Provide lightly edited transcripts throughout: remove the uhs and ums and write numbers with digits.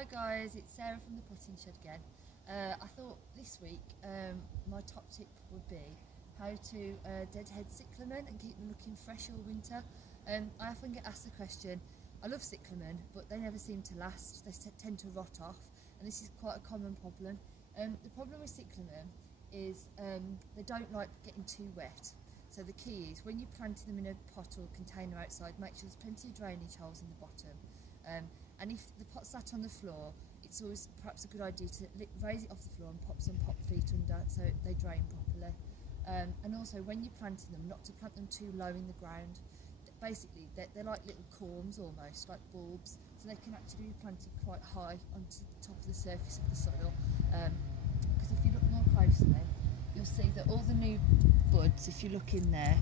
Hi guys, it's Sarah from the Potting Shed again. I thought this week my top tip would be how to deadhead cyclamen and keep them looking fresh all winter. I often get asked the question, I love cyclamen but they never seem to last, they tend to rot off, and this is quite a common problem. The problem with cyclamen is they don't like getting too wet. So the key is when you're planting them in a pot or container outside, make sure there's plenty of drainage holes in the bottom. And if the pot's sat on the floor, it's always perhaps a good idea to raise it off the floor and pop some pot feet under so they drain properly. And also when you're planting them, not to plant them too low in the ground. Basically they're like little corms almost, like bulbs, so they can actually be planted quite high onto the top of the surface of the soil. Because if you look more closely, you'll see that all the new buds, if you look in there,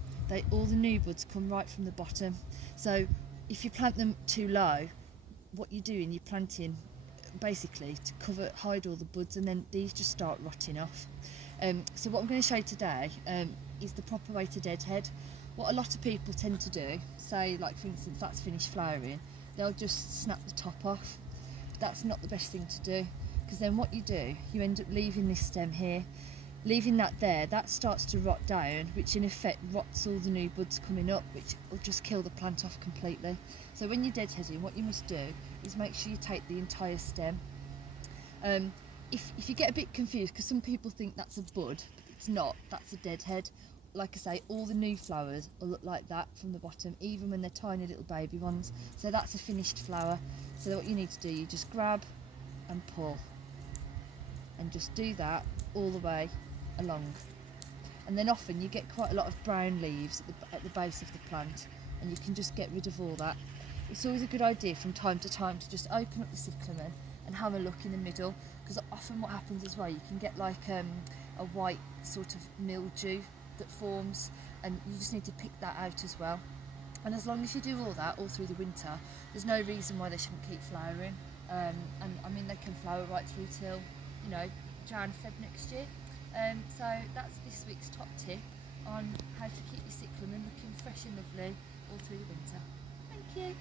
all the new buds come right from the bottom. So if you plant them too low, what you're doing, you're planting basically to hide all the buds, and then these just start rotting off. So what I'm going to show you today is the proper way to deadhead. What a lot of people tend to do, say like for instance that's finished flowering, they'll just snap the top off. That's not the best thing to do, because then what you do, you end up leaving this stem here, leaving that there, that starts to rot down, which in effect rots all the new buds coming up, which will just kill the plant off completely. So when you're deadheading, what you must do is make sure you take the entire stem. If you get a bit confused, because some people think that's a bud, it's not, that's a deadhead. Like I say, all the new flowers will look like that from the bottom, even when they're tiny little baby ones. So that's a finished flower. So what you need to do, you just grab and pull, and just do that all the way along. And then often you get quite a lot of brown leaves at the base of the plant, and you can just get rid of all that. It's always a good idea from time to time to just open up the cyclamen and have a look in the middle, because often what happens as well, you can get like a white sort of mildew that forms, and you just need to pick that out as well. And as long as you do all that all through the winter, there's no reason why they shouldn't keep flowering. And I mean, they can flower right through till, you know, Jan, Feb next year. So that's this week's top tip on how to keep your cyclamen looking fresh and lovely all through the winter. Thank you.